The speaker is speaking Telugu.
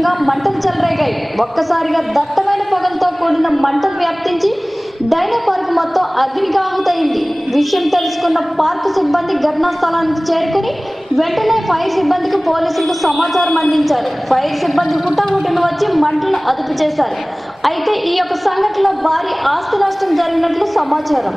ఏకంగా మంటలు చెలరేగాయి. ఒక్కసారిగా దట్టమైన పొగలతో కూడిన మంటలు వ్యాప్తించి డైనో పార్క్ మొత్తం అగ్నికి ఆహుతైంది. విషయం తెలుసుకున్న పార్కు సిబ్బంది ఘటనా స్థలానికి చేరుకుని వెంటనే ఫైర్ సిబ్బందికి పోలీసులకు సమాచారం అందించారు. ఫైర్ సిబ్బంది హుటాహుటిన వచ్చి మంటలను అదుపు చేశారు. అయితే ఈ యొక్క సంఘటనలో భారీ ఆస్తి నష్టం జరిగినట్లు సమాచారం.